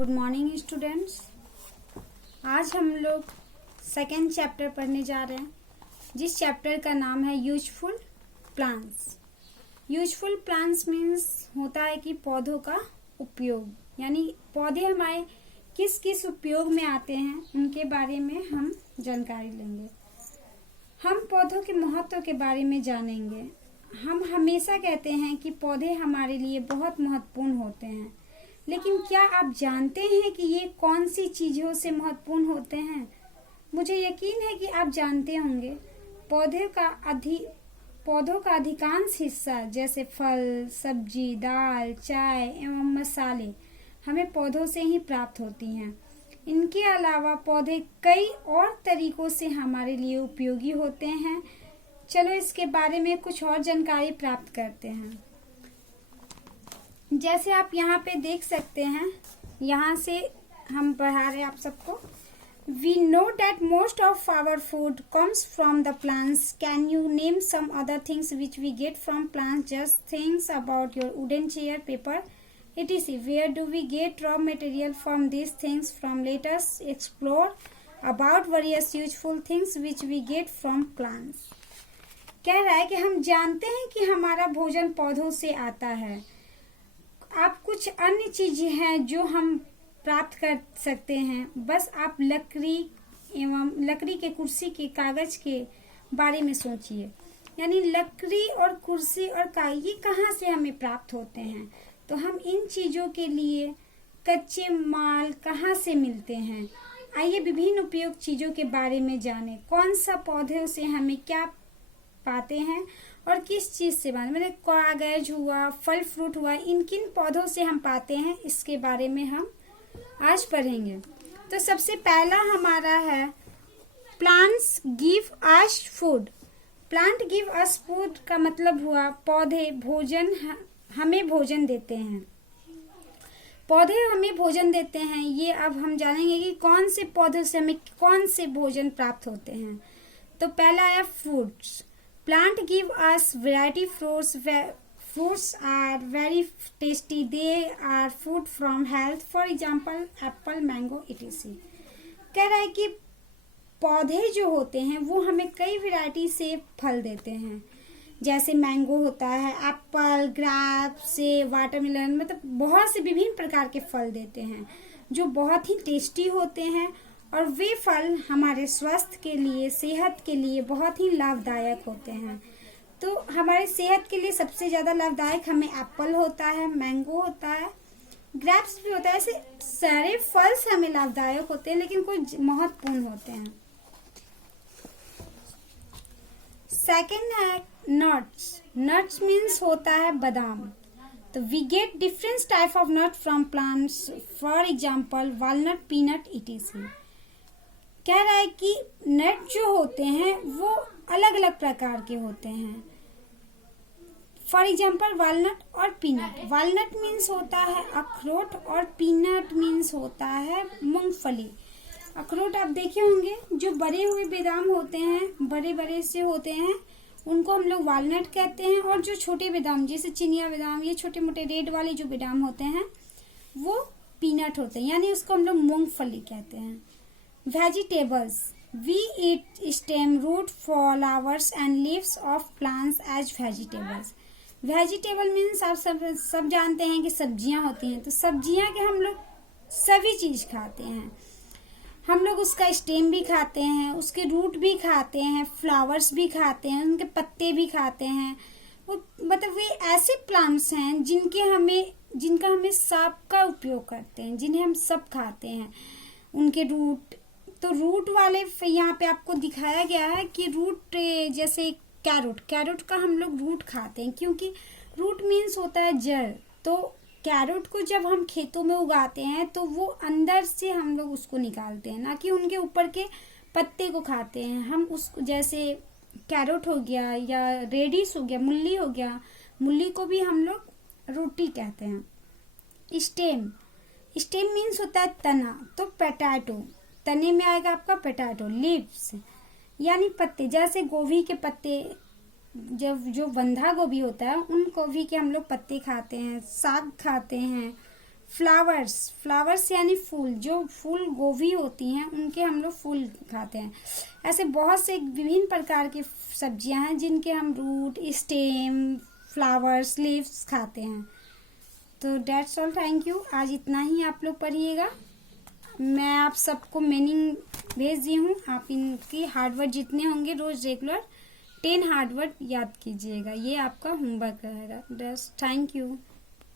Good morning students. आज हम लोग सेकेंड चैप्टर पढ़ने जा रहे हैं, जिस चैप्टर का नाम है useful plants. Useful plants means होता है कि पौधों का उपयोग, यानी पौधे हमारे किस किस उपयोग में आते हैं उनके बारे में हम जानकारी लेंगे। हम पौधों के महत्व के बारे में जानेंगे। हम हमेशा कहते हैं कि पौधे हमारे लिए बहुत महत्वपूर्ण होते हैं, लेकिन क्या आप जानते हैं कि ये कौन सी चीजों से महत्वपूर्ण होते हैं? मुझे यकीन है कि आप जानते होंगे। पौधों का अधिकांश हिस्सा जैसे फल, सब्जी, दाल, चाय एवं मसाले हमें पौधों से ही प्राप्त होती हैं। इनके अलावा पौधे कई और तरीकों से हमारे लिए उपयोगी होते हैं। चलो इसके बारे में कुछ और जानकारी प्राप्त करते हैं। जैसे आप यहाँ पे देख सकते हैं, यहाँ से हम पढ़ा रहे हैं आप सबको। We know that most of our food comes from the plants. Can you name some other things which we get from plants? Just think about your wooden chair, paper, etc. Where do we get raw material from these things from? Let us explore about various useful things which we get from plants. कह रहा है कि हम जानते हैं कि हमारा भोजन पौधों से आता है। आप कुछ अन्य चीजें हैं जो हम प्राप्त कर सकते हैं। बस आप लकड़ी के कुर्सी के कागज के बारे में सोचिए। यानी लकड़ी और कुर्सी और कागज ये कहाँ से हमें प्राप्त होते हैं? तो हम इन चीजों के लिए कच्चे माल कहाँ से मिलते हैं? आइए विभिन्न उपयोग चीजों के बारे में जानें। कौन सा पौधों से हमें क्या पाते हैं और किस चीज से पाते हैं? मैंने कागज हुआ, फल फ्रूट हुआ, इन किन पौधों से हम पाते हैं, इसके बारे में हम आज पढ़ेंगे। तो सबसे पहला हमारा है plants give us food. Plant give us food का मतलब हुआ पौधे हमें भोजन देते हैं। पौधे हमें भोजन देते हैं। ये अब हम जानेंगे कि कौन से पौधों से हमें कौन से भोजन प्राप्त होते हैं। तो पहला है fruits. Plant give us variety fruits. Fruits are very tasty. They are food from health. For example, apple, mango, etc. कह रहा है कि पौधे जो होते हैं वो हमें कई वैरायटी से फल देते हैं। जैसे मैंगो होता है, एप्पल, ग्रेप्स से वाटरमेलन, मतलब बहुत से विभिन्न प्रकार के फल देते हैं जो बहुत ही टेस्टी होते हैं, और वे फल हमारे स्वास्थ्य के लिए, सेहत के लिए बहुत ही लाभदायक होते हैं। तो हमारे सेहत के लिए सबसे ज्यादा लाभदायक हमें एप्पल होता है, मैंगो होता है, ग्रेप्स भी होता है। ऐसे सारे फल हमें लाभदायक होते हैं, लेकिन कुछ महत्वपूर्ण होते हैं। सेकंड है नट्स। नट्स मीन्स होता है बादाम। तो we get different type of nut from plants, for example walnut, peanut, etc. कह रहा है कि नट जो होते हैं वो अलग अलग प्रकार के होते हैं। फॉर एग्जाम्पल वालनट और पीनट। वालनट मीन्स होता है अखरोट और पीनट मीन्स होता है मूंगफली। अखरोट आप देखे होंगे, जो बड़े हुए बादाम होते हैं, बड़े बड़े से होते हैं, उनको हम लोग वालनट कहते हैं। और जो छोटे बादाम जैसे चिनिया बादाम, ये छोटे मोटे रेड वाले जो बादाम होते हैं वो पीनट होते हैं, यानी उसको हम लोग मूंगफली कहते हैं। Vegetables. We eat stem, root, flowers and leaves of plants as vegetables. Vegetable means आप सब जानते हैं कि सब्जियां होती हैं। तो सब्जियां के हम लोग सभी चीज खाते हैं। हम लोग उसका स्टेम भी खाते हैं, उसके रूट भी खाते हैं, फ्लावर्स भी खाते हैं, उनके पत्ते भी खाते हैं। वो मतलब वे ऐसे प्लांट्स हैं जिनका हमें सबका उपयोग करते हैं, जिन्हें हम सब खाते हैं। उनके रूट, तो रूट वाले यहाँ पे आपको दिखाया गया है कि रूट, जैसे कैरोट का हम लोग रूट खाते हैं, क्योंकि रूट मीन्स होता है जड़। तो कैरोट को जब हम खेतों में उगाते हैं तो वो अंदर से हम लोग उसको निकालते हैं, ना कि उनके ऊपर के पत्ते को खाते हैं। हम उसको, जैसे कैरोट हो गया या रेडिश हो गया, मूली हो गया, मूली को भी हम लोग रोटी कहते हैं। स्टेम मीन्स होता है तना। तो पोटैटो, तने में आएगा आपका पोटैटो। लीव्स यानी पत्ते, जैसे गोभी के पत्ते, जब जो बंधा गोभी होता है उन गोभी के हम लोग पत्ते खाते हैं, साग खाते हैं। फ्लावर्स, फ्लावर्स यानी फूल, जो फूल गोभी होती हैं उनके हम लोग फूल खाते हैं। ऐसे बहुत से विभिन्न प्रकार की सब्जियां हैं जिनके हम रूट, स्टेम, फ्लावर्स, लीव्स खाते हैं। तो डेट्स ऑल, थैंक यू। आज इतना ही आप लोग पढ़िएगा। मैं आप सबको मीनिंग भेज दी हूँ। आप इनकी हार्डवर्ड जितने होंगे रोज रेगुलर 10 हार्डवर्ड याद कीजिएगा। ये आपका होमवर्क रहेगा। Thank you.